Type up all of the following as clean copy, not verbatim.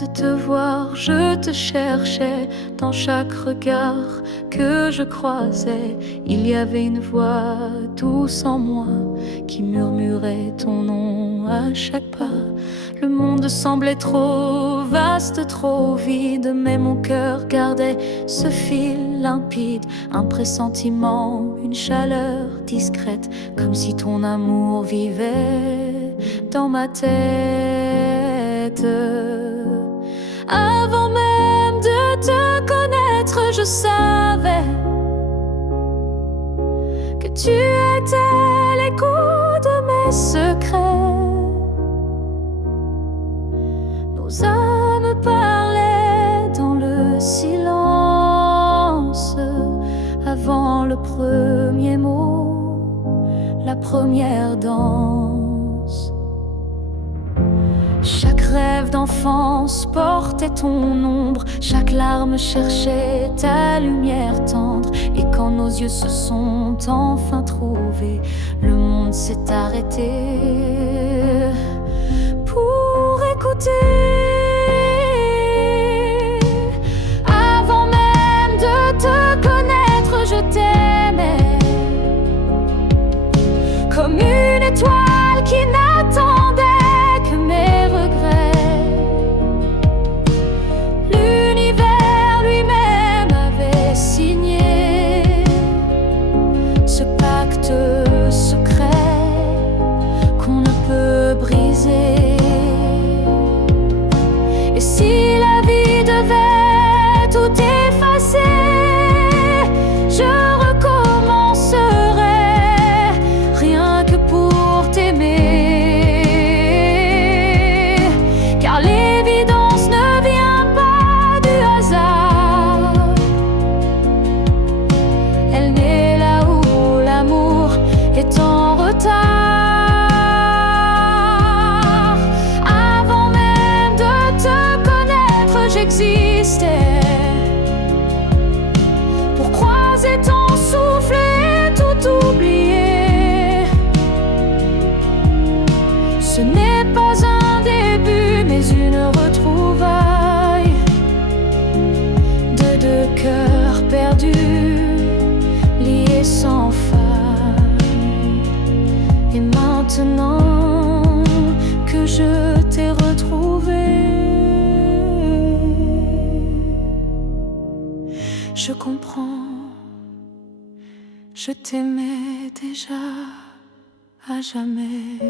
de te voir, je te cherchais. Dans chaque regard que je croisais, il y avait une voix douce en moi qui murmurait ton nom à chaque pas. Le monde semblait trop vaste, trop vide, mais mon cœur gardait ce fil limpide, un pressentiment, une chaleur discrète, comme si ton amour vivait dans ma tête. Avant même de te connaître, je savais que tu étais l'écho de mes secrets. Nos âmes parlaient dans le silence, avant le premier mot, la première danse. Chaque rêve d'enfance portait ton ombre, chaque larme cherchait ta lumière tendre. Et quand nos yeux se sont enfin trouvés, le monde s'est arrêté pour écouter. Avant même de te connaître, je t'aimais comme une étoile qui n'attendait que mes regrets. L'univers lui-même avait signé ce pacte secret qu'on ne peut briser. Et si la vie devait tout effacer, je recommencerais rien que pour t'aimer. Car l'évidence ne vient pas du hasard, elle naît là où l'amour est en retard. J'existais pour croiser ton souffle et tout oublier. Ce n'est pas un début mais une retrouvaille de deux cœurs perdus, liés sans faille. Et maintenant que je t'ai retrouvé, je comprends, je t'aimais déjà à jamais.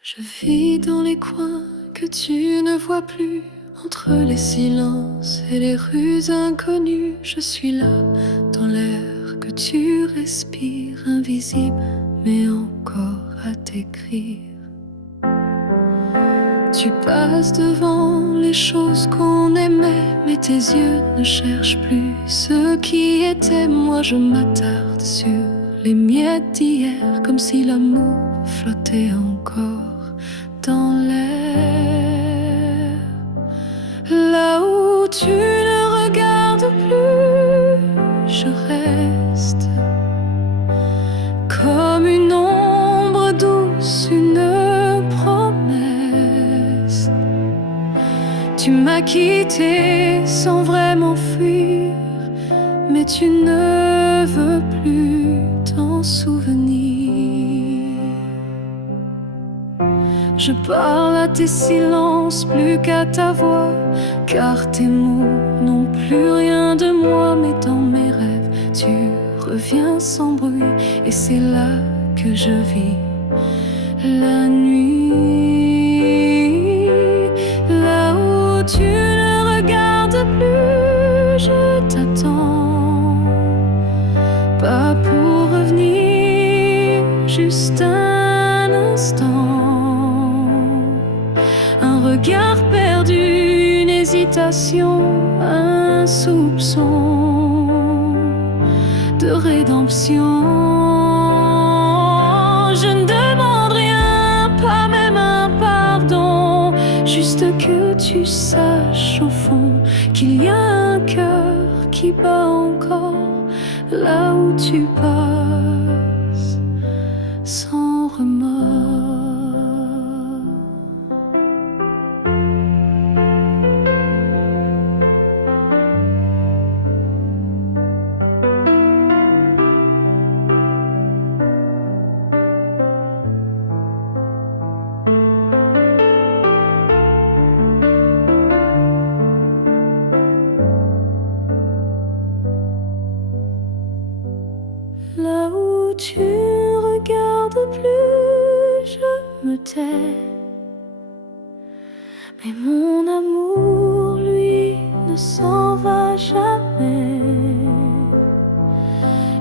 Je vis dans les coins que tu ne vois plus, entre les silences et les rues inconnues. Je suis là dans l'air que tu respires, invisible mais encore à t'écrire. Tu passes devant les choses qu'on aimait, mais tes yeux ne cherchent plus ce qui était. Moi je m'attarde sur les miettes d'hier, comme si l'amour flottait encore dans l'air. Là où tu ne regardes plus, je reste comme une ombre douce, une promesse. Tu m'as quitté sans vraiment fuir, mais tu ne veux plus t'en souvenir. Je parle à tes silences plus qu'à ta voix, car tes mots n'ont plus rien de moi. Mais dans mes rêves, tu reviens sans bruit, et c'est là que je vis la nuit. Là où tu ne regardes plus, je t'attends, pas pour revenir, juste un instant. Un regard perdu, une hésitation, un soupçon de rédemption. Je ne demande rien, pas même un pardon, juste que tu saches au fond qu'il y a un cœur qui qui bat encore là où tu passes sans remords. Là où tu ne regardes plus, je me tais. Mais mon amour, lui, ne s'en va jamais.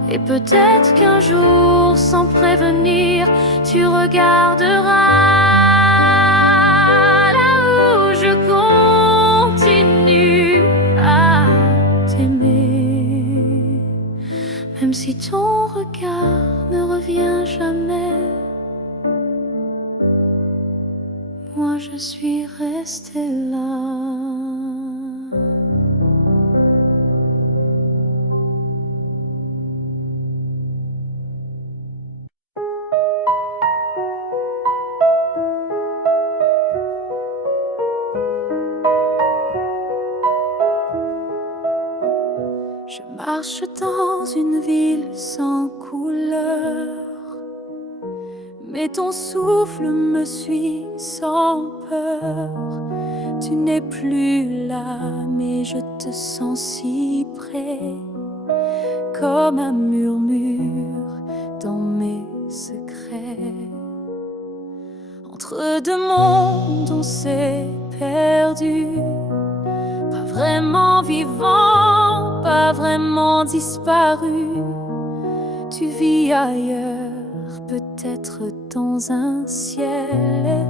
Et peut-être qu'un jour, sans prévenir, tu regarderas là où je continue à t'aimer. Même si ton regard ne revient jamais, moi je suis restée là. Je marche dans une ville sans couleur, mais ton souffle me suit sans peur. Tu n'es plus là, mais je te sens si près, comme un murmure dans mes secrets. Entre deux mondes on s'est perdu, pas vraiment vivant, pas vraiment disparu. Tu vis ailleurs, peut-être dans un ciel,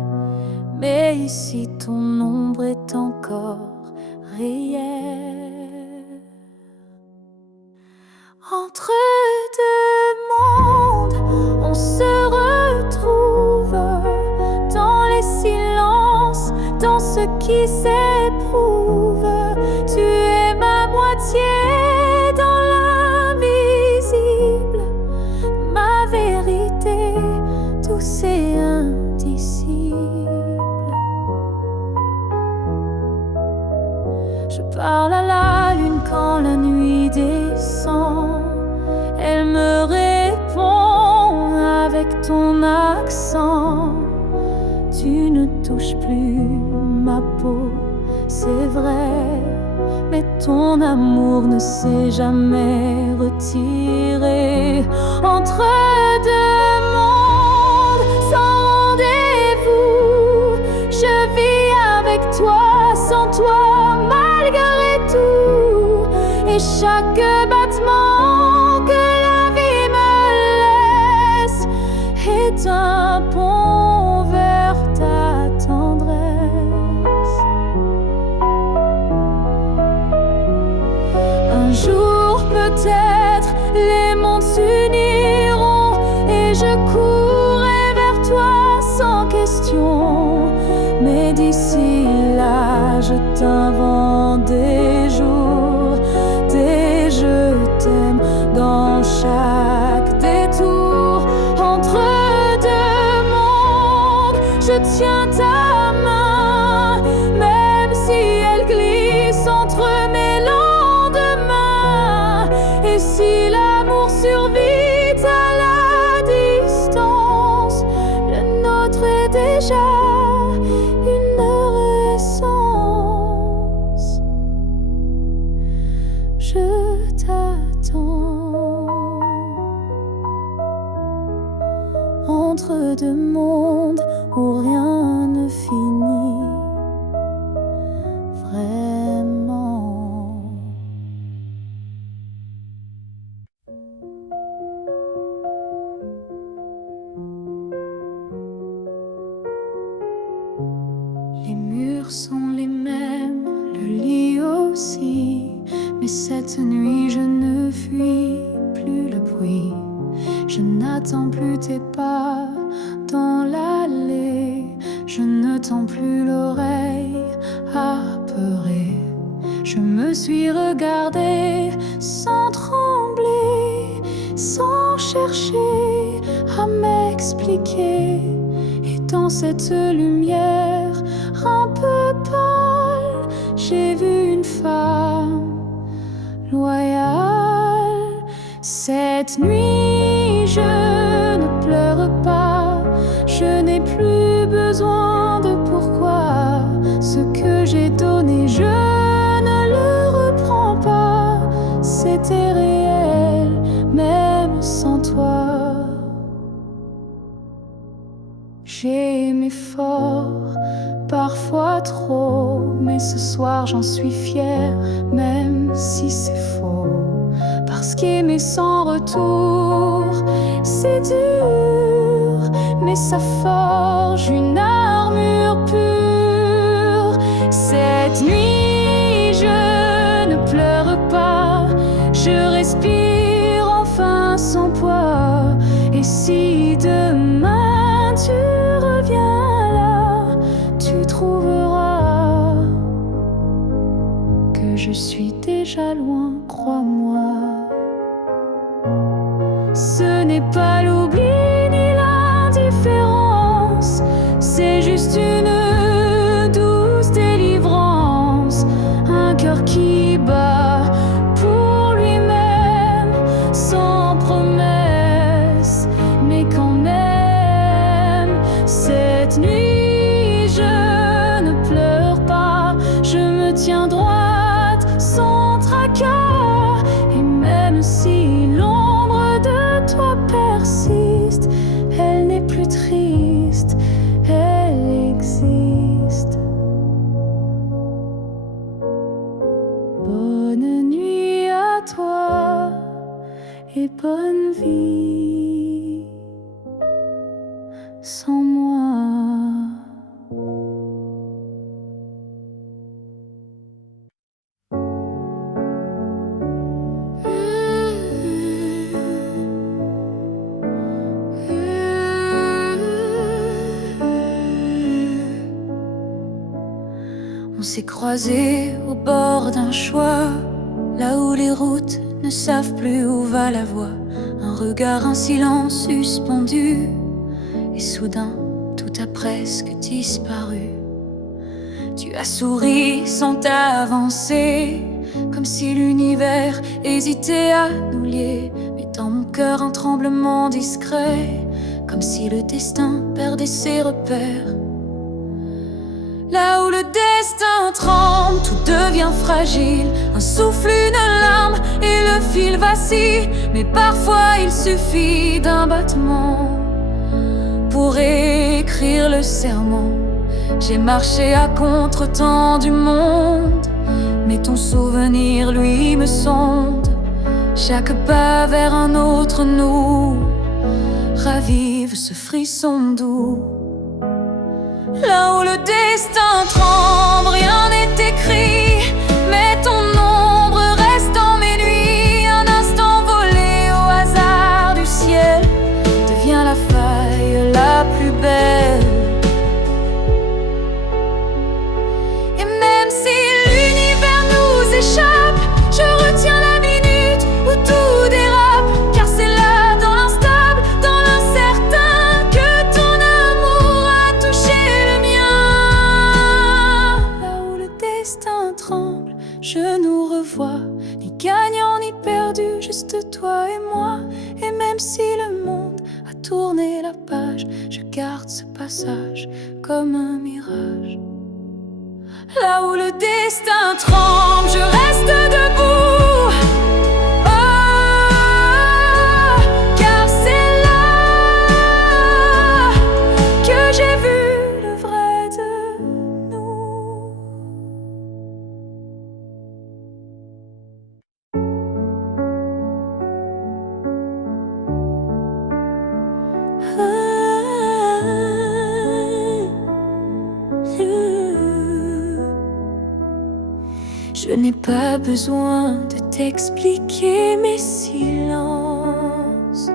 mais ici ton ombre est encore réelle. Entre deux mondes, on se retrouve dans les silences, dans ce qui s'éprouve. Tu es ma moitié dans l'invisible, ma vérité douce et indicible. Je parle à la lune quand la nuit descend. Elle me répond avec ton accent. Tu ne touches plus ma peau, c'est vrai, mais ton amour ne s'est jamais retiré. Entre deux mondes sans rendez-vous, je vis avec toi, sans toi, malgré tout. Et chaque battement que la vie me laisse est un pont vers ta tendresse. Un jour peut-être les mondes s'uniront et je courrai vers toi sans question. Mais d'ici là, je t'invente des jours, des je t'aime dans chaque détour. Entre deux mondes, je tiens ta main, même si elle glisse entre mes lendemains. Et si l'amour survit à la distance, le nôtre est déjà une essence. Je t'attends entre deux mondes où rien ne finit vraiment. Les murs sont les mêmes, le lit aussi, mais cette nuit je ne fuis plus le bruit. Je n'attends plus tes pas dans l'allée, je ne tends plus l'oreille apeurée. Je me suis regardée t'expliquer. Et dans cette lumière un peu pâle, j'ai vu une femme loyale. Cette nuit, je ne pleure pas, je n'ai plus besoin de pourquoi. Ce que j'ai donné, je ne le reprends pas. C'était réel, même sans toi. J'ai aimé fort, parfois trop, mais ce soir j'en suis fière, même si c'est faux. Parce qu'aimer sans retour, c'est dur, mais ça forge une armure pure. Cette nuit, je ne pleure pas, je respire enfin sans poids. Et si demain tu reviens là, tu trouveras que je suis déjà loin, crois-moi. Ce n'est pas l'oubli ni l'indifférence, c'est juste une douce délivrance. Un cœur qui bat pour lui-même, sans promesse, mais quand même. Cette nuit, je ne pleure pas, je me tiens droite sans tracas. Et même si l'ombre de toi persiste, elle n'est plus triste, elle existe. Bonne nuit à toi et bonne vie sans moi. On s'est croisés au bord d'un choix, là où les routes ne savent plus où va la voie. Un regard, un silence suspendu, et soudain tout a presque disparu. Tu as souri sans t'avancer, comme si l'univers hésitait à nous lier. Mais dans mon cœur un tremblement discret, comme si le destin perdait ses repères. Là où le destin tremble, tout devient fragile. Un souffle, une larme et le fil vacille. Mais parfois il suffit d'un battement pour écrire le serment. J'ai marché à contre-temps du monde, mais ton souvenir, lui, me sonde. Chaque pas vers un autre nous ravive ce frisson doux. Là où le destin tremble, rien n'est écrit, mais ton ombre reste dans mes nuits. Un instant volé au hasard du ciel devient la faille la plus belle. Et même si l'univers nous échappe, je retiens la minute où tout dérape. Car c'est là, dans l'instable, dans l'incertain, que ton amour a touché le mien. Là où le destin tremble, je nous revois, ni gagnant ni perdu, juste toi et moi. Et même si le monde a tourné la page, je garde ce passage comme un mirage. Là où le destin tremble, je reste debout. Oh, car c'est là que j'ai vu le vrai de nous. Je n'ai pas besoin de t'expliquer mes silences.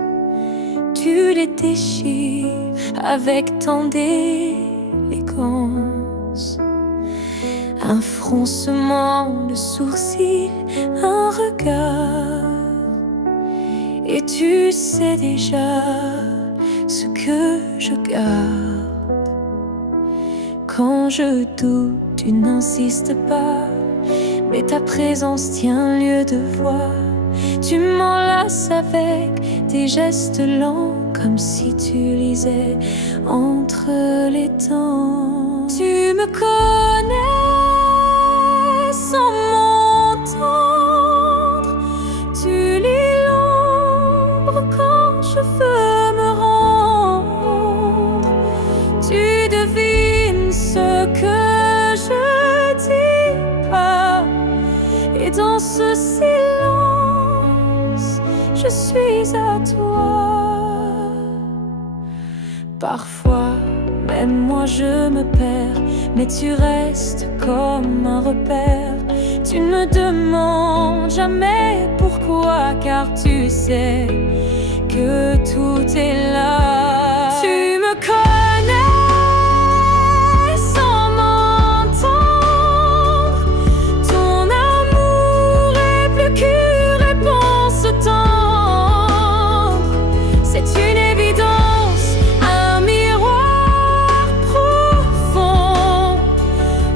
Tu les déchires avec tant d'élégance. Un froncement de sourcils, un regard, et tu sais déjà ce que je garde. Quand je doute, tu n'insistes pas, mais ta présence tient lieu de voix. Tu m'enlaces avec tes gestes lents, comme si tu lisais entre les temps. Tu me connais sans m'entendre, tu lis l'ombre quand je veux me rendre. Tu devines ce que je dis pas, et dans ce silence, je suis à toi. Parfois, même moi je me perds, mais tu restes comme un repère. Tu ne me demandes jamais pourquoi, car tu sais que tout est là. Tu me connais sans m'entendre, ton amour est plus qu'une réponse tendre. C'est une évidence, un miroir profond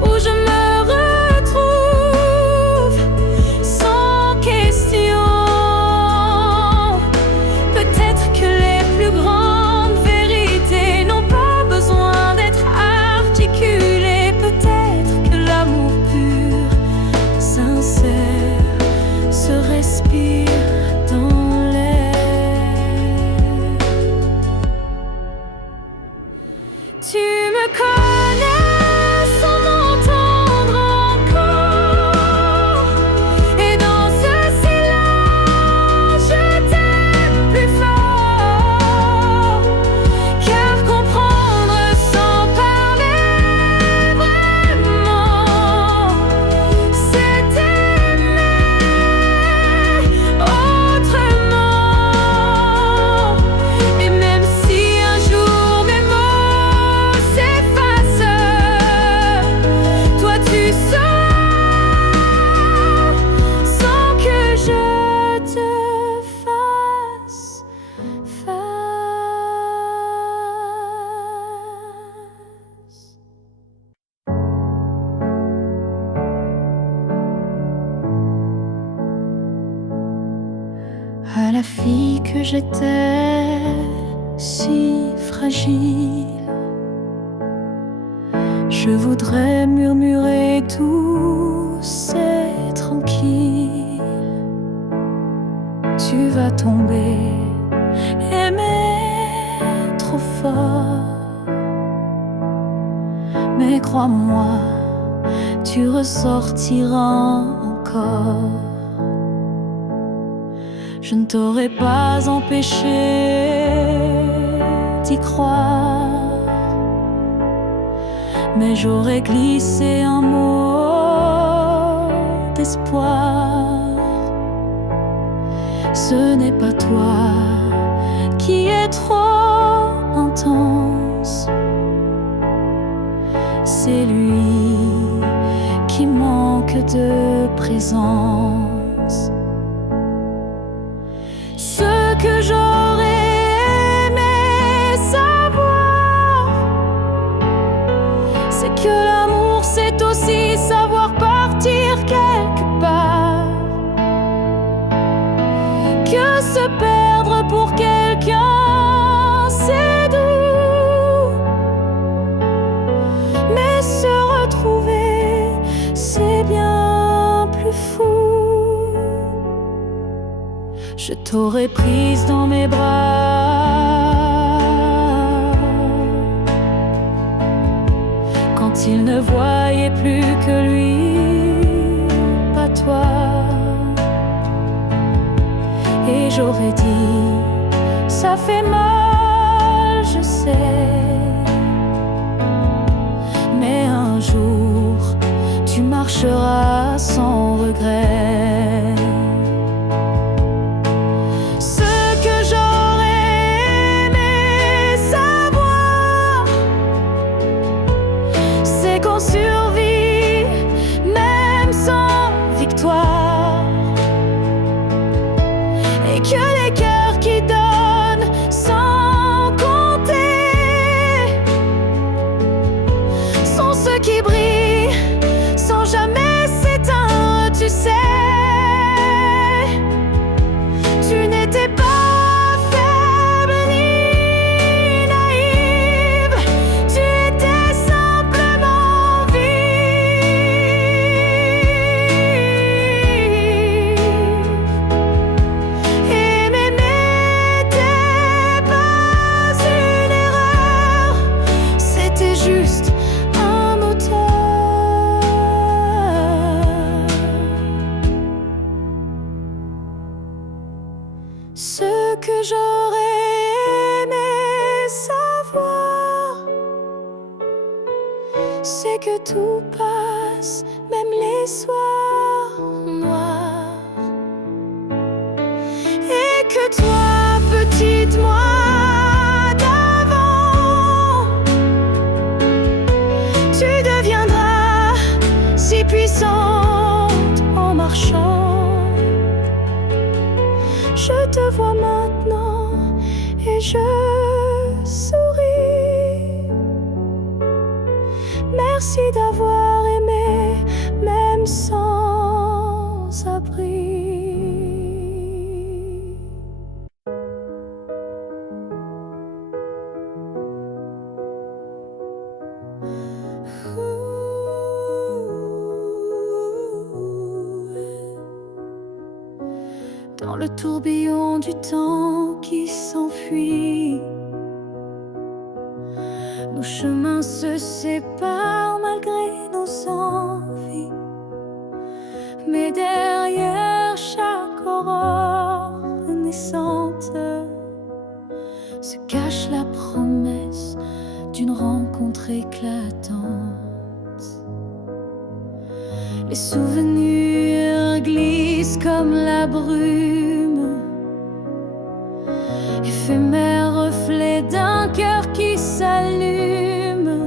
où je me retrouve sans question. Peut-être que les plus grandes vérités n'ont pas besoin d'être articulées. Peut-être que l'amour pur, sincère, se respire dans l'air. Tu me connais sans m'entendre encore, et dans ce silence, je t'aime plus fort. Car comprendre sans parler vraiment, c'est aimer autrement. Et même si un jour mes mots s'effacent, toi tu seras sans que je te fasse face. À la fille que j'étais, si fragile, je voudrais murmurer douce et tranquille. Tu vas tomber, aimer trop fort, mais crois-moi, tu ressortiras encore. Je ne t'aurais pas empêché d'y croire, mais j'aurais glissé un mot d'espoir. Ce n'est pas toi qui es trop intense, c'est lui qui manque de présence. Ce que j'aurais aimé savoir, c'est que l'amour c'est aussi savoir partir quelque part. Que se perdre pour quelqu'un c'est doux, mais se retrouver c'est bien plus fou. Je t'aurais prise dans mes bras quand il ne voyait plus que lui, pas toi. Et j'aurais dit, ça fait mal, je sais, mais un jour tu marcheras sans regret. Survie même sans victoire, et que les cœurs qui donnent sans Ce que j'aurais aimé savoir, c'est que tout passe, même les soirs noirs. Et que toi, petite moi d'avant, tu deviendras si puissante en marchant. Je te vois maintenant et je souris. Merci d'avoir aimé, même sans abri. Dans le tourbillon du temps qui s'enfuit, nos chemins se séparent malgré nos envies. Mais derrière chaque aurore naissante se cache la promesse d'une rencontre éclatante. Les souvenirs glissent comme la brume, éphémère reflet d'un cœur qui s'allume.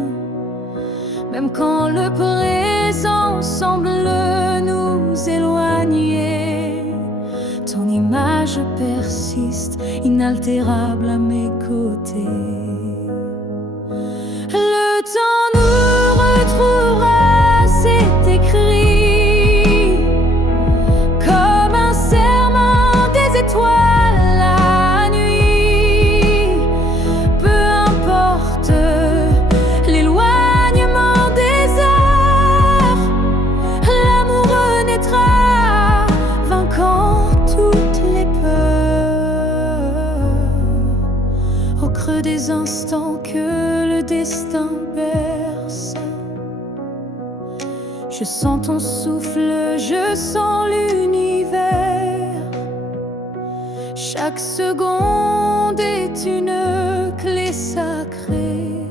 Même quand le présent semble nous éloigner, ton image persiste, inaltérable à mes côtés. Le temps nous retrouvera, c'est écrit, comme un serment des étoiles la nuit. Peu importe l'éloignement des heures, l'amour renaîtra, vainquant toutes les peurs. Au creux des instants que le destin berce, je sens ton souffle, je sens l'univers. Chaque seconde est une clé sacrée,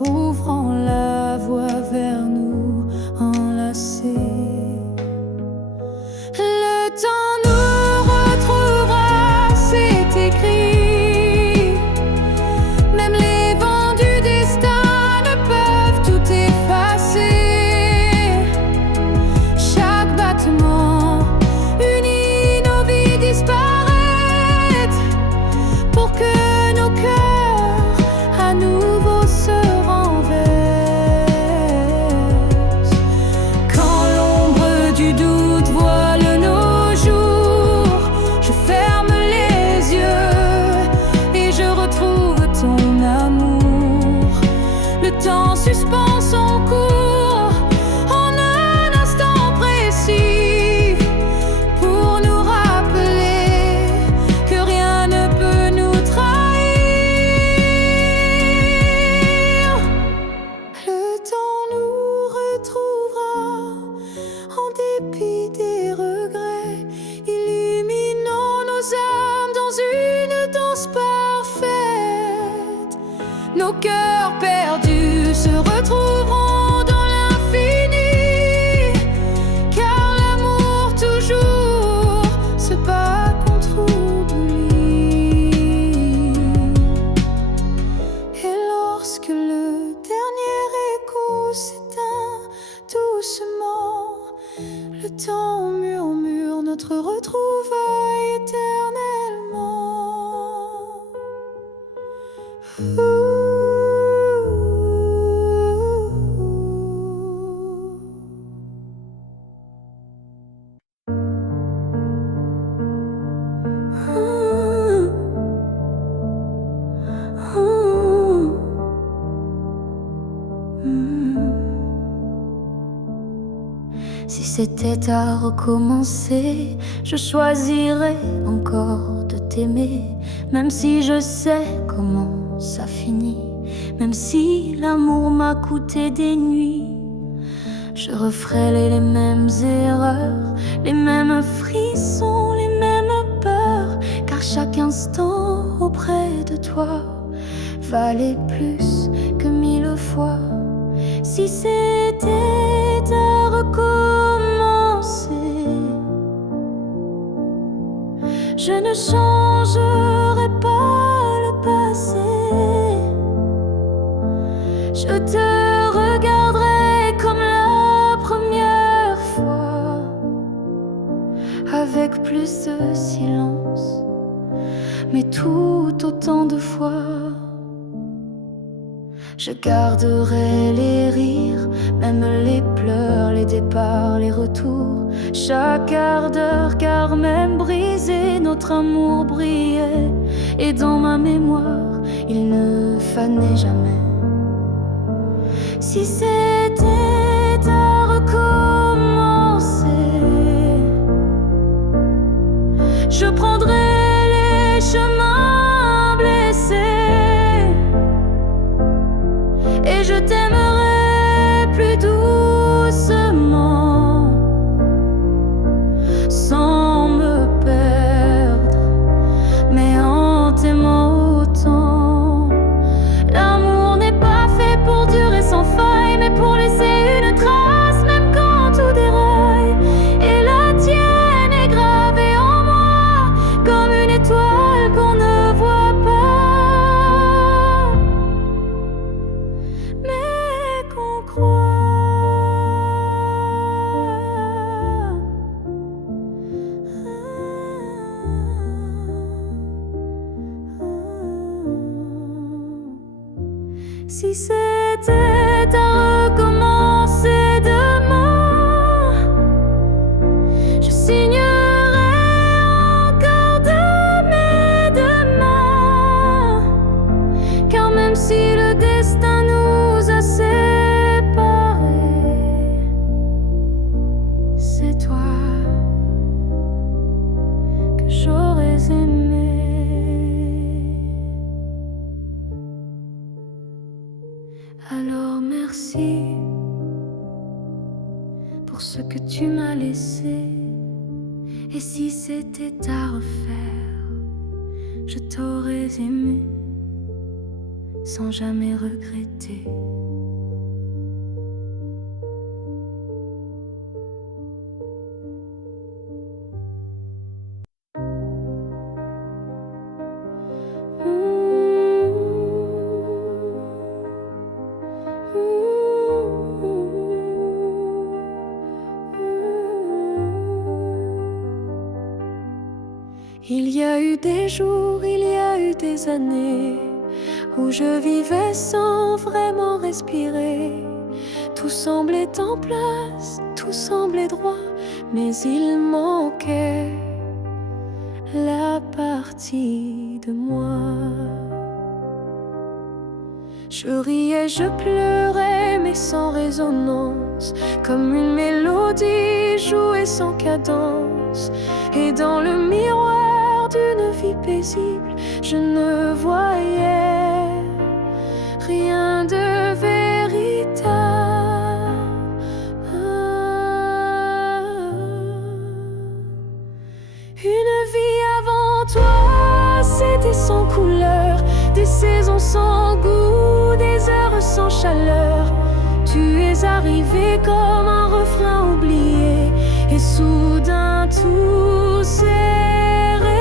ouvrant la voie vers nous enlacés. Le temps nous retrouvera, c'est écrit. Même les vents du destin ne peuvent tout effacer. Chaque battement unit nos vies disparaître, pour que nos cœurs à nouveau se renversent. Quand l'ombre du doute voile nos jours, je ferme les yeux et je retrouve ton amour. Le temps suspend son cours en un instant précis, pour nous rappeler que rien ne peut nous trahir. Le temps nous retrouvera en dépit des regrets, illuminant nos âmes dans une danse parfaite. Nos cœurs perdus se retrouveront dans l'infini, car l'amour toujours se bat contre oubli. Et lorsque le dernier écho s'éteint doucement, le temps murmure notre retrouvaille éternellement. Si c'était à recommencer, je choisirais encore de t'aimer, même si je sais comment ça finit, même si l'amour m'a coûté des nuits. Je referais les mêmes erreurs, les mêmes frissons, les mêmes peurs. toi valait plus que 1000 fois. Si c'était à recommencer, je ne changerai pas le passé. Je te regarderai comme la première fois, avec plus de silence, mais tout autant de fois. Je garderai les rires, même les pleurs, les départs, les retours, chaque quart d'heure, car même brisé, notre amour brillait. Et dans ma mémoire, il ne fanait jamais. Si c'était à recommencer, je prendrais les chemins blessés et je t'aimerai plus doucement, sans me perdre, mais en t'aimant autant. L'amour n'est pas fait pour durer sans faille, mais pour laisser une trace, même quand tout déraille. Et la tienne est gravée en moi, comme une étoile qu'on ne voit pas, mais qu'on croit. Si c'était à recommencer demain, je signerais encore de mes deux mains, car même si le destin nous a séparés, c'est toi que j'aurais aimé. Alors merci pour ce que tu m'as laissé. Et si c'était à refaire, je t'aurais aimé sans jamais regretter. Il y a eu des jours, il y a eu des années où je vivais sans vraiment respirer. Tout semblait en place, tout semblait droit, mais il manquait la partie de moi. Je riais, je pleurais, mais sans résonance, comme une mélodie jouée sans cadence. Et dans le miroir d'une vie paisible, je ne voyais rien de véritable. Une vie avant toi, c'était sans couleur, des saisons sans goût, des heures sans chaleur. Tu es arrivé comme un refrain oublié, et soudain tout s'est réveillé.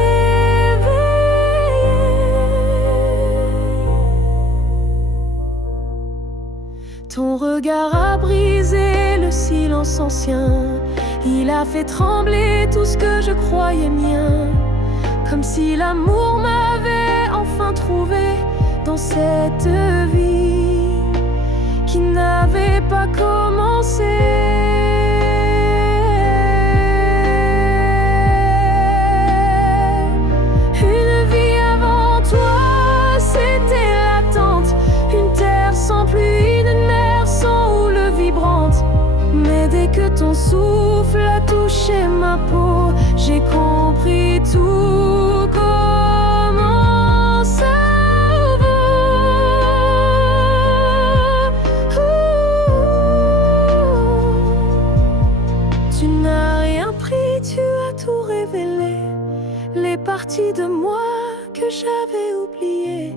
Ton regard a brisé le silence ancien, il a fait trembler tout ce que je croyais mien, comme si l'amour m'avait enfin trouvé dans cette vie qui n'avait pas commencé. Une vie avant toi, c'était l'attente, une terre sans pluie, une mer sans houle vibrante. Mais dès que ton souffle a touché ma peau, j'ai compris tout comment ça vaut. Tu n'as rien pris, tu as tout révélé, les parties de moi que j'avais oublié.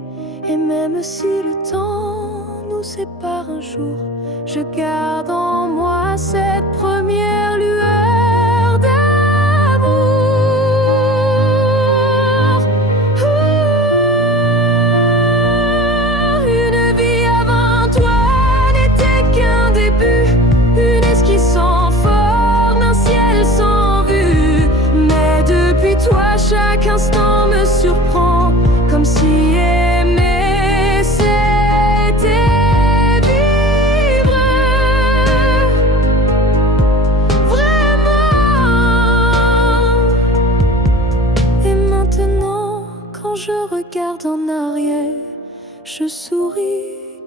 Et même si le temps nous sépare un jour, je garde en moi cette première lueur d'amour. Une vie avant toi n'était qu'un début, une esquisse sans forme, un ciel sans vue. Mais depuis toi, chaque instant me surprend, comme si aimer c'était vivre vraiment. Et maintenant, quand je regarde en arrière, je souris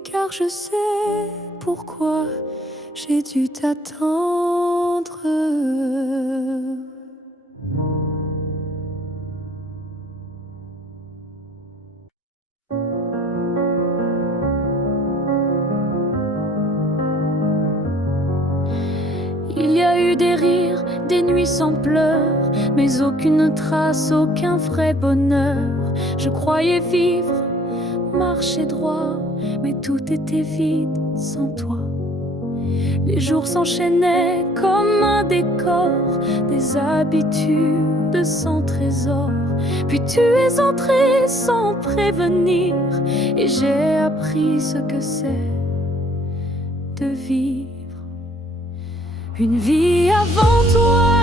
car je sais pourquoi j'ai dû t'attendre. Il y a eu des rires, des nuits sans pleurs, mais aucune trace, aucun vrai bonheur. Je croyais vivre, marcher droit, mais tout était vide sans toi. Les jours s'enchaînaient comme un décor, des habitudes sans trésor. Puis tu es entré sans prévenir, et j'ai appris ce que c'est de vivre. Une vie avant toi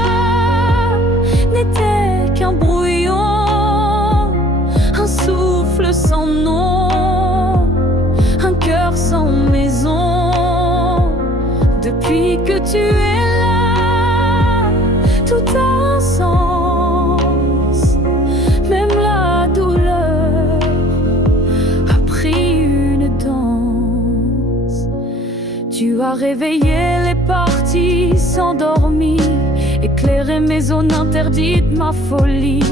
n'était qu'un brouillon, un souffle sans nom, un cœur sans maison. Depuis que tu es là, tout a un sens. Même la douleur a pris une danse. Tu as réveillé les parties s'endormir, éclairer mes zones interdites, ma folie.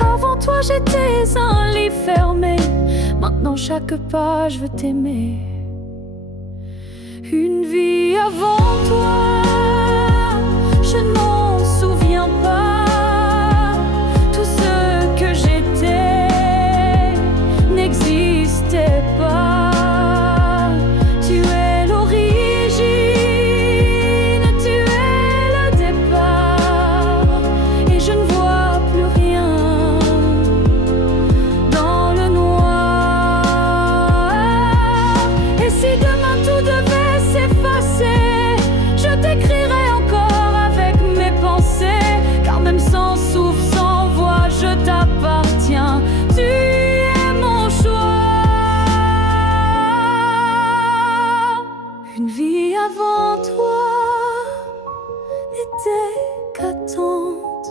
Avant toi j'étais un livre fermé, maintenant chaque page veut t'aimer. Une vie avant toi, je n'en souviens pas. Tout ce que j'étais n'existait pas. Tu es l'origine, tu es le départ, et je ne vois plus rien dans le noir. Et si demain tout devait s'effacer, je t'écrirai encore avec mes pensées, car même sans souffle, sans voix, je t'appartiens. Tu es mon choix. Une vie avant toi n'était qu'attente.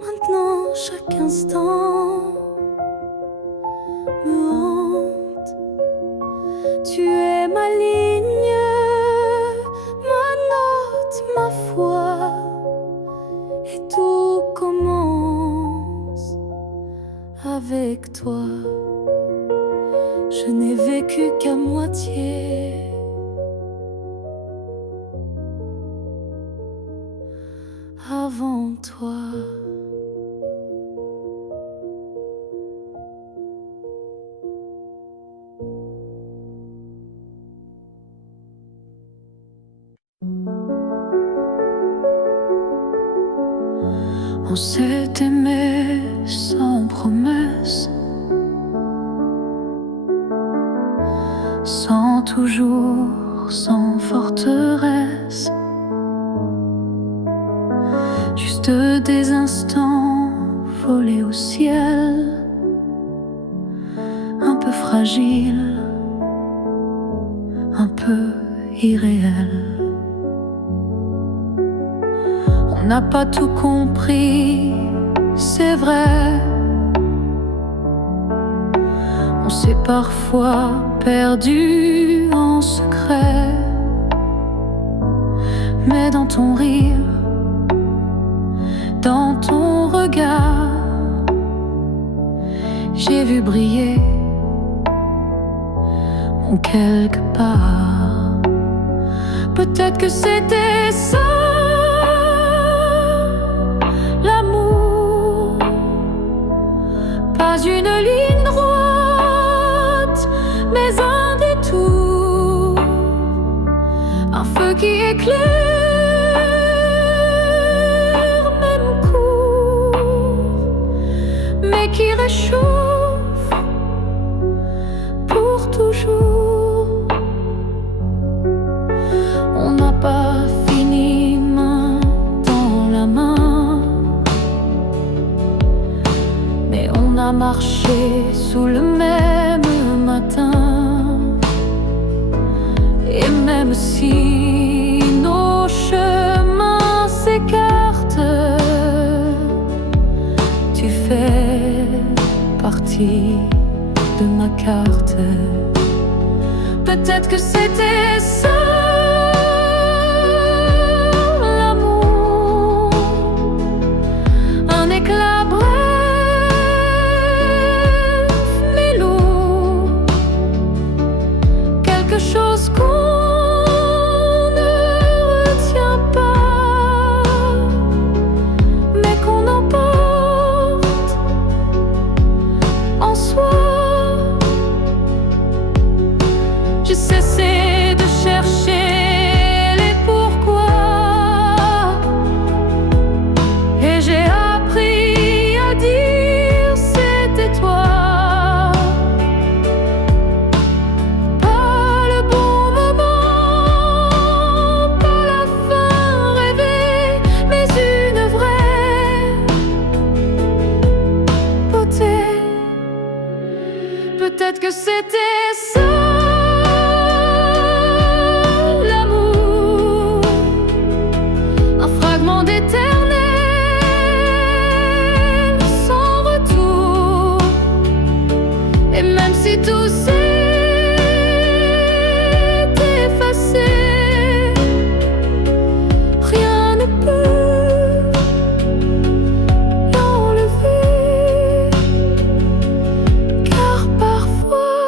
Maintenant chaque instant me hante. Tu es ma ligne, ma note, ma foi, et tout commence avec toi. Je n'ai vécu qu'à moitié. Avant toi. On s'est aimé sans promesse, sans toujours, sans forteresse. Juste des instants volés au ciel, un peu fragiles, un peu irréels. On n'a pas tout compris, c'est vrai. On s'est parfois perdu en secret. Mais dans ton rire, dans ton regard, j'ai vu briller mon quelque part. Peut-être que c'était ça, l'amour. éclaire, même court, mais qui réchauffe pour toujours. On n'a pas fini main dans la main, mais on a marché sous le même matin. Et même si nos chemins s'écartent, tu fais partie de ma carte. Peut-être que c'était ça, l'amour, un éclat bref mais lourd, quelque chose qu'on ne retient pas, mais qu'on emporte en soi. J'ai cessé de chercher les pourquoi, et j'ai appris à dire c'était toi. Pas le bon moment, pas la fin rêvée, mais une vraie beauté. Peut-être que c'était ça, l'amour, un fragment d'éternel sans retour. Et même si tout s'est effacé, rien ne peut l'enlever, car parfois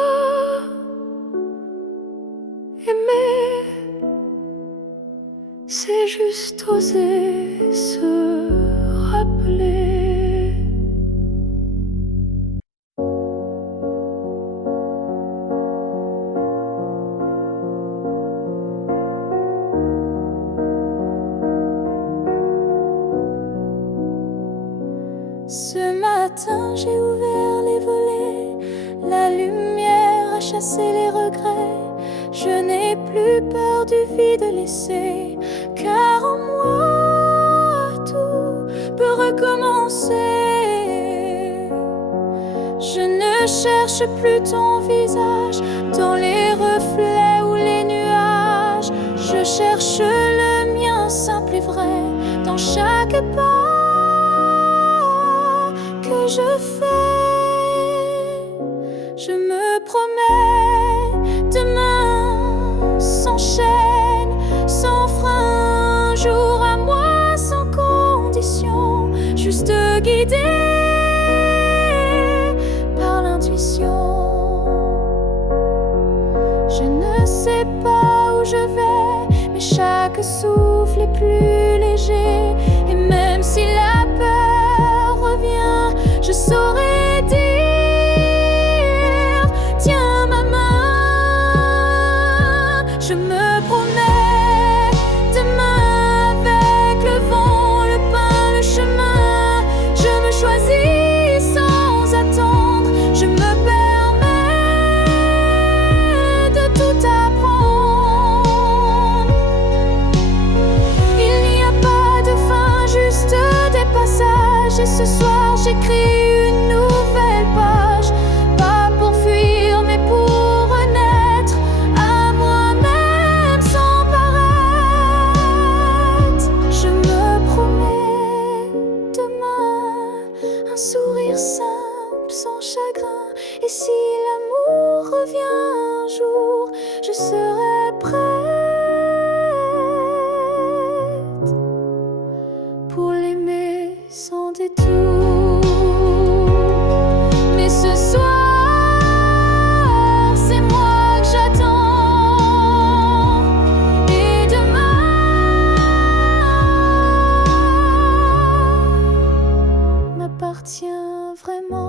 aimer, c'est juste oser se rappeler. Ce matin, j'ai ouvert les volets, la lumière a chassé les regrets. Je n'ai plus peur du vide laissé, car en moi tout peut recommencer. Je ne cherche plus ton visage dans les reflets ou les nuages. Je cherche le mien simple et vrai dans chaque pas que je fais. Je me promets demain sans chaîne, sans frein, jour à moi sans condition, juste guidé par l'intuition. Je ne sais pas où je vais, mais chaque souffle est plus léger. Et même si la peur revient, je saurai dire tiens ma main. Je me promets demain avec le vent, le pain, le chemin. Je me choisis sans attendre, je me permets de tout apprendre. Il n'y a pas de fin, juste des passages. Et ce soir j'écris une nouvelle page, pas pour fuir mais pour renaître à moi-même sans paraître. Je me promets demain un sourire simple sans chagrin. Et si l'amour revient un jour, je serai prête pour l'aimer sans détour. Mais ce soir, c'est moi que j'attends. Et demain m'appartient vraiment.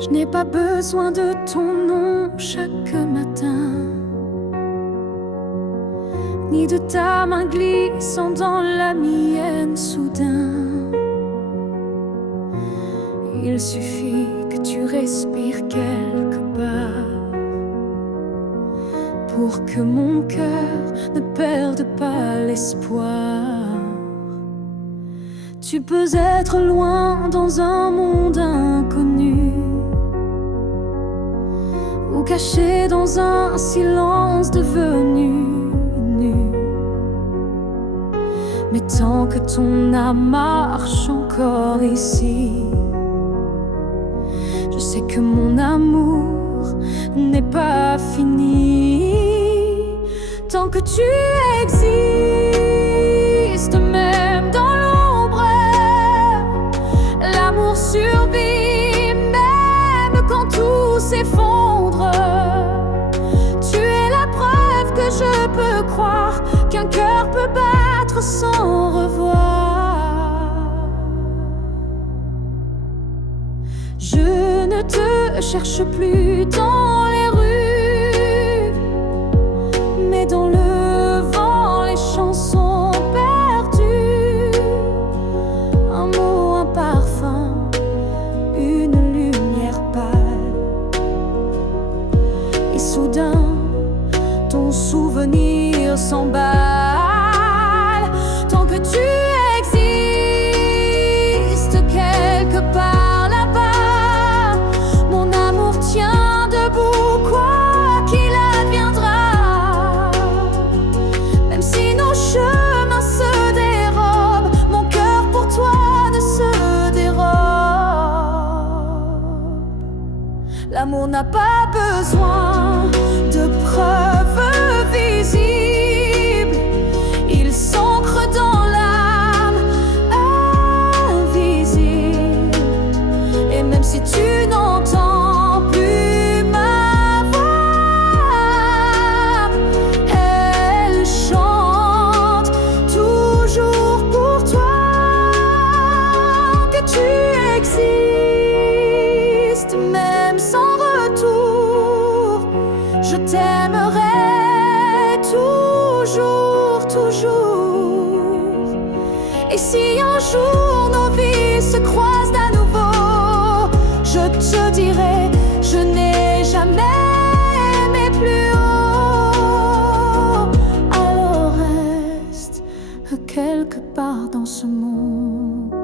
Je n'ai pas besoin de ton nom chaque matin, ni de ta main glissant dans la mienne soudain. Il suffit que tu respires quelque part pour que mon cœur ne perde pas l'espoir. Tu peux être loin dans un monde inconnu, ou caché dans un silence devenu nu. Mais tant que ton âme marche encore ici, je sais que mon amour n'est pas fini. Tant que tu existes, même dans l'ombre, l'amour survit, même quand tout s'effondre. Tu es la preuve que je peux croire qu'un cœur peut battre sans revoir. Je ne te cherche plus dans les rues, mais dans le vent, les chansons perdues. Un mot, un parfum, une lumière pâle. Et soudain, ton souvenir s'emballe. Tant que tu existes quelque part là-bas, mon amour tient debout, quoi qu'il adviendra. Même si nos chemins se dérobent, mon cœur pour toi ne se dérobe. L'amour n'a pas besoin de preuves visibles, il s'ancre dans l'âme invisible. Et même si tu n'entends plus ma voix, elle chante toujours pour toi. Que tu existes, même sans retour, je t'aimerai toujours, toujours. Et si un jour nos vies se croisent à nouveau, je te dirai, je n'ai jamais aimé plus haut. Alors reste quelque part dans ce monde,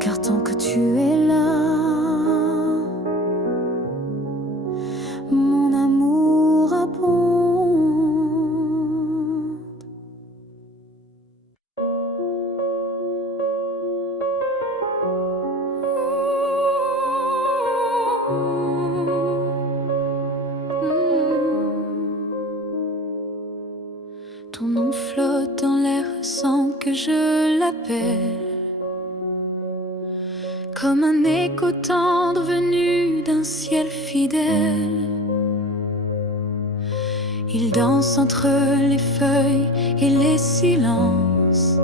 car tant que tu es là, mon amour abonde. Ton nom flotte dans l'air sans que je l'appelle, comme un écho tendre venu d'un ciel fidèle. Il danse entre les feuilles et les silences,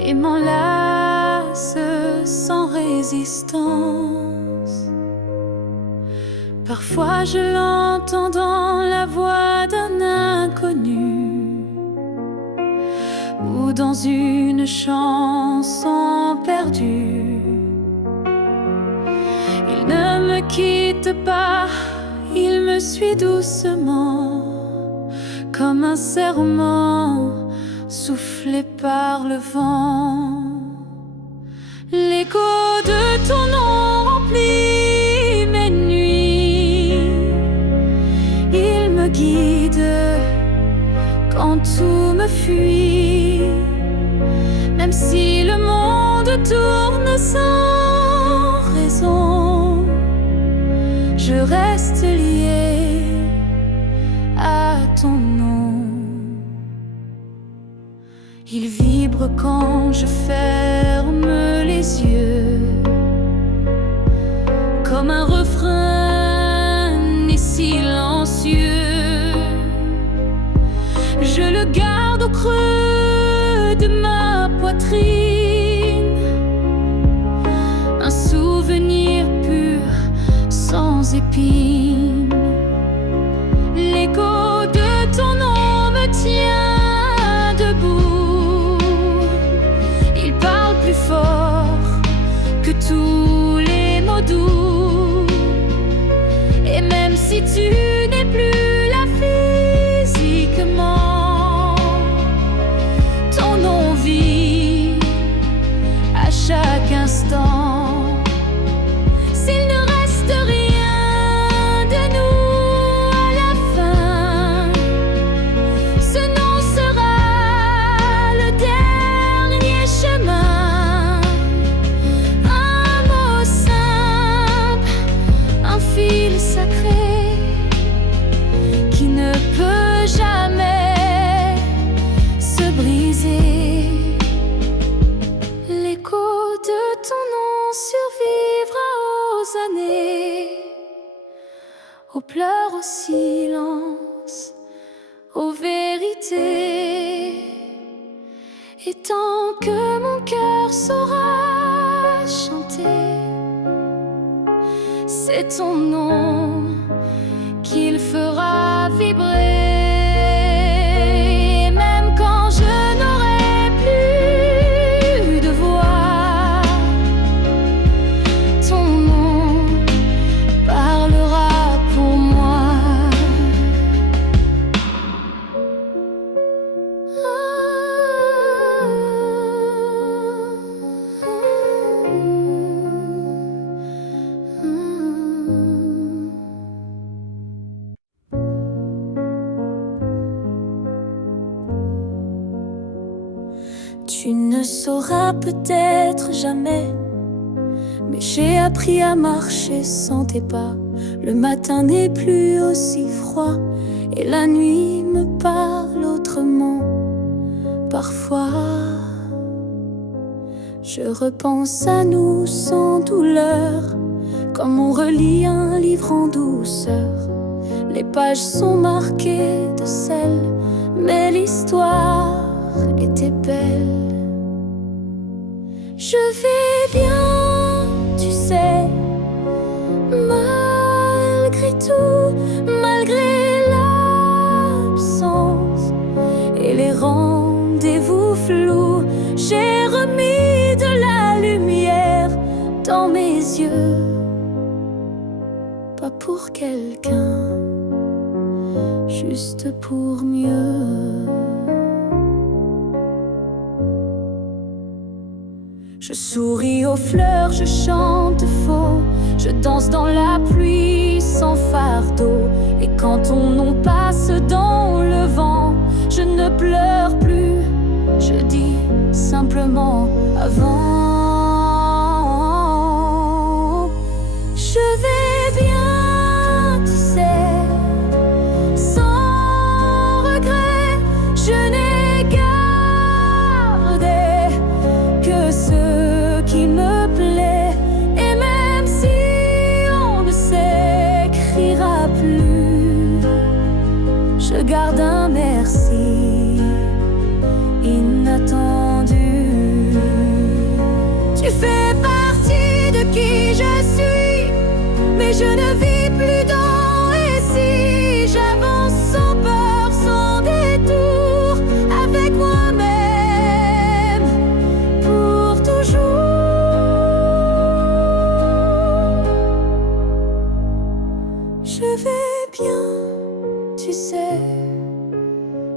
et m'enlace sans résistance. Parfois je l'entends dans la voix d'un inconnu, ou dans une chanson perdue. Il ne me quitte pas, il me suit doucement, comme un serment soufflé par le vent. L'écho de ton nom remplit mes nuits, il me guide quand tout me fuit. Même si le monde tourne sans raison, je reste lié à ton nom. Il vibre quand je ferme les yeux, comme un refrain et silencieux. Je le garde au creux de ma poitrine, un souvenir pleurs, au silence, aux vérités. Et tant que mon cœur saura chanter, c'est ton nom qu'il fera vibrer. Même quand je n'aurai plus de voix, ton nom parlera pour moi. Tu ne sauras peut-être jamais, mais j'ai appris à marcher sans tes pas. Le matin n'est plus aussi froid et la nuit me parle autrement. Parfois, je repense à nous sans douleur, comme on relit un livre en douceur. Les pages sont marquées de sel, mais l'histoire était belle. Je vais bien, tu sais, malgré tout, malgré l'absence et les rendez-vous flous. J'ai remis de la lumière dans mes yeux, pas pour quelqu'un, juste pour mieux. Je souris aux fleurs, je chante faux, je danse dans la pluie sans fardeau. Et quand ton nom passe dans le vent, je ne pleure plus, je dis simplement avant. Je vais bien, tu sais, sans regret, je n'ai gardé que ce qui me plaît. Et même si on ne s'écrira plus, je garde un merci inattendu. Tu fais partie de qui je suis, mais je ne vis plus dans et si. J'avance sans peur, sans détour, avec moi-même pour toujours. Je vais bien, tu sais,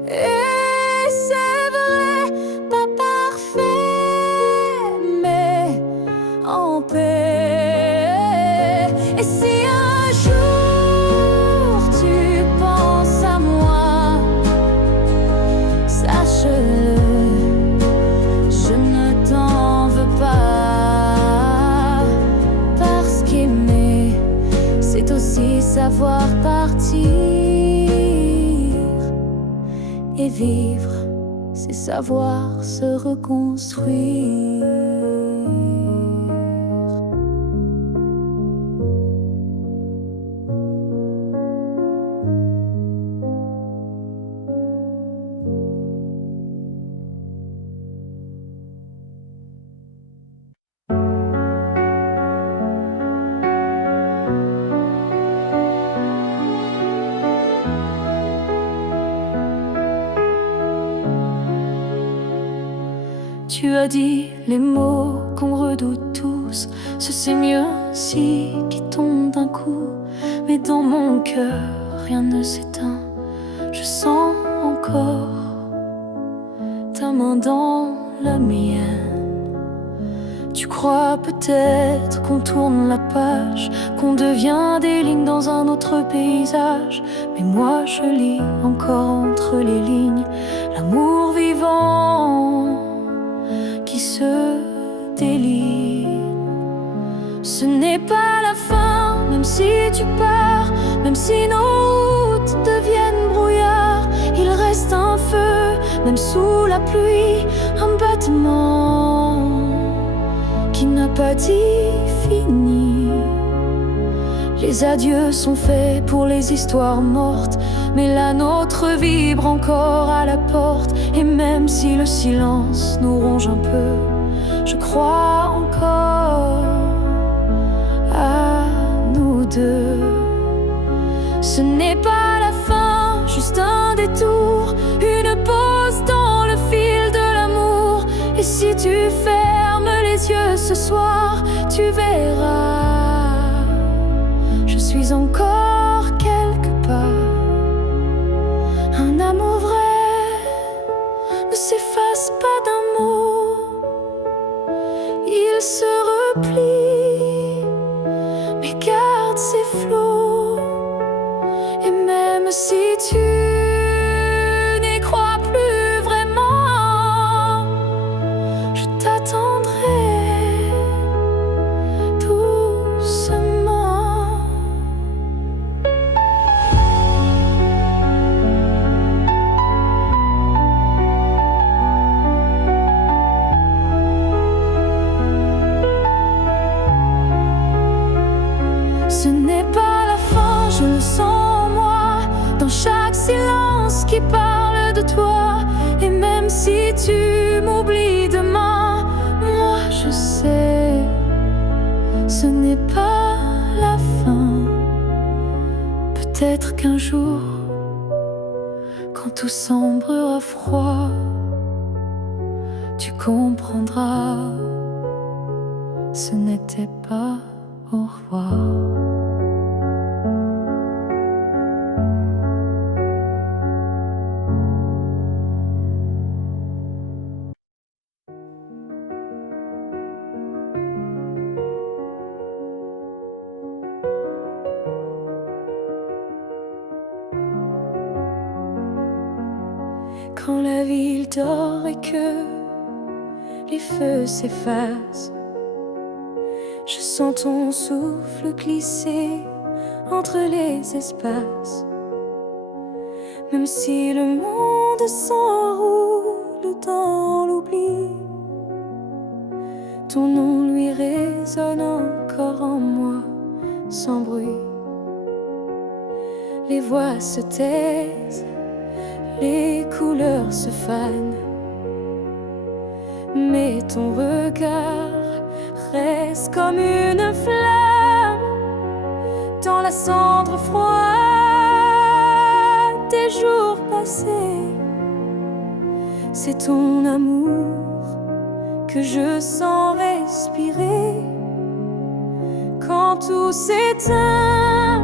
et c'est vrai, pas parfait, mais en paix. Et si un jour tu penses à moi, sache-le, je ne t'en veux pas. Parce qu'aimer, c'est aussi savoir partir. Et vivre, c'est savoir se reconstruire. Tu as dit les mots qu'on redoute tous, c'est mieux ainsi qui tombe d'un coup. Mais dans mon cœur, rien ne s'éteint, je sens encore ta main dans la mienne. Tu crois peut-être qu'on tourne la page, qu'on devient des lignes dans un autre paysage. Mais moi je lis encore entre les lignes l'amour vivant qui se délie. Ce n'est pas la fin, même si tu pars, même si nos routes deviennent brouillard. Il reste un feu, même sous la pluie, un battement qui n'a pas dit fini. Les adieux sont faits pour les histoires mortes, mais la nôtre vibre encore à la porte. Et même si le silence nous ronge un peu, je crois encore à nous deux. Ce n'est pas la fin, juste un détour, une pause dans le fil de l'amour. Et si tu fermes les yeux ce soir, tu verras, je suis encore quelque part. Un amour vrai ne s'efface pas d'un mot, il se replie, mais garde ses flots. Et même si tu n'y crois plus vraiment, je t'attendrai doucement. Ce n'est pas la fin, je le sens moi, dans chaque silence qui parle de toi. Et même si tu m'oublies demain, moi je sais, ce n'est pas la fin. Peut-être qu'un jour, quand tout semblera froid, tu comprendras, ce n'était pas au revoir. Quand la ville dort et que les feux s'effacent, je sens ton souffle glisser entre les espaces. Même si le monde s'enroule dans l'oubli, ton nom lui résonne encore en moi sans bruit. Les voix se taisent, les couleurs se fanent, mais ton regard reste comme une flamme dans la cendre froide des jours passés. C'est ton amour que je sens respirer quand tout s'éteint.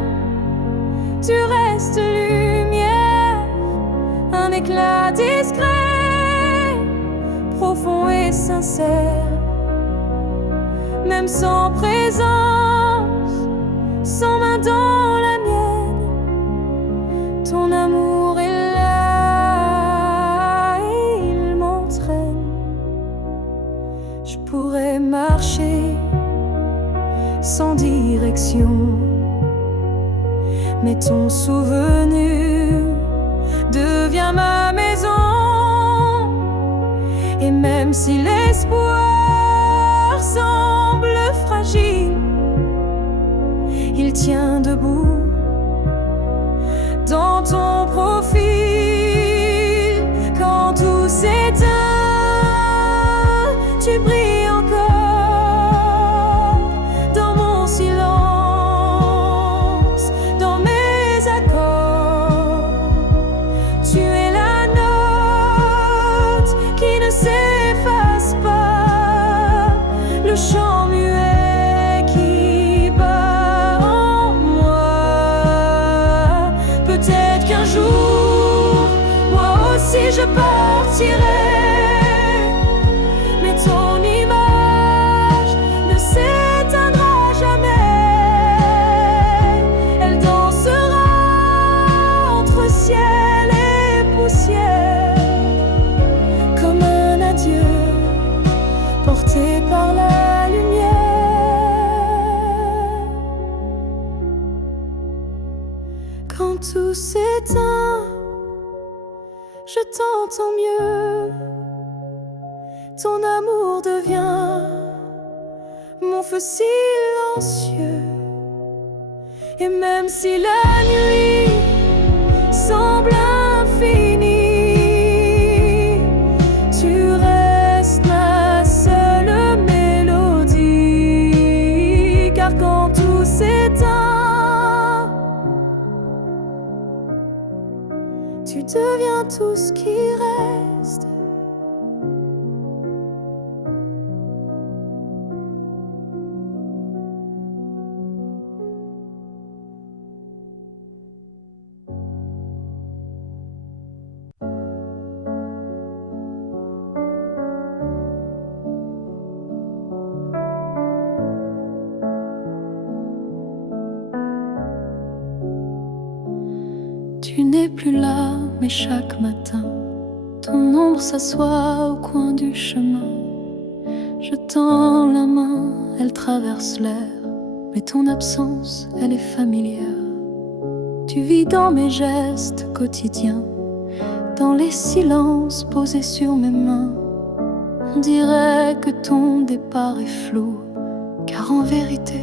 Tu restes lumière, un éclat discret, profond et sincère. Même sans présence, sans main dans la mienne, ton amour est là et il m'entraîne. Je pourrais marcher sans direction, mais ton souvenir devient ma maison. Et même si l'espoir semble fragile, il tient debout dans ton profil. Quand tout s'éteint, tu brilles encore dans mon silence, dans mes accords. Tu es la note qui ne s'efface pas, le chant muet qui bat en moi. Peut-être qu'un jour, moi aussi je partirai, mais ton image ne s'éteindra jamais. Elle dansera entre ciel et poussière, comme un adieu porté par la lumière. Quand tout s'éteint, je t'entends mieux. Ton amour devient mon feu silencieux. Et même si la nuit semble infinie, tu restes ma seule mélodie. Car quand tout s'éteint, tu deviens tout ce qui reste. Tu n'es plus là, mais chaque matin, ton ombre s'assoit au coin du chemin. Je tends la main, elle traverse l'air, mais ton absence, elle est familière. Tu vis dans mes gestes quotidiens, dans les silences posés sur mes mains. On dirait que ton départ est flou, car en vérité,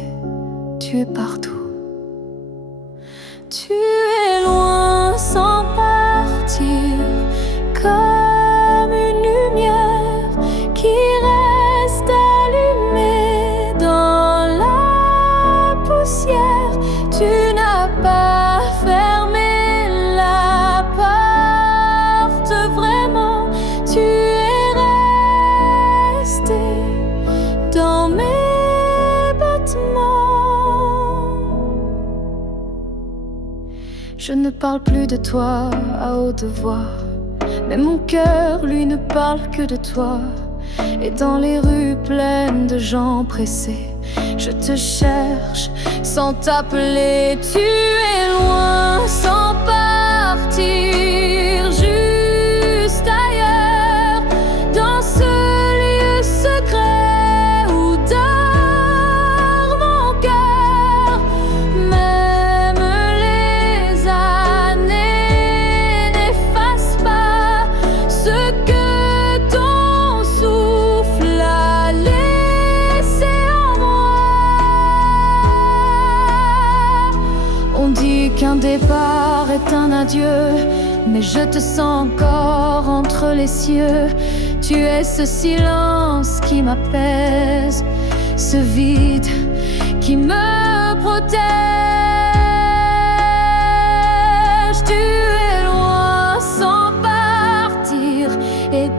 tu es partout. Tu es loin sans partir, comme une lumière qui reste allumée dans la poussière. Tu n'as pas fermé la porte vraiment, tu es resté dans mes battements. Je ne parle plus de toi à haute voix, mais mon cœur, lui, ne parle que de toi. Et dans les rues pleines de gens pressés, je te cherche sans t'appeler. Tu es loin sans partir, juste ailleurs, dans ce lieu secret où dort mon cœur. Même les années n'effacent pas ce que ton souffle a laissé en moi. On dit qu'un départ est un adieu, mais je te sens encore entre les cieux. Tu es ce silence qui m'apaise, ce vide qui me protège. Tu es loin sans partir et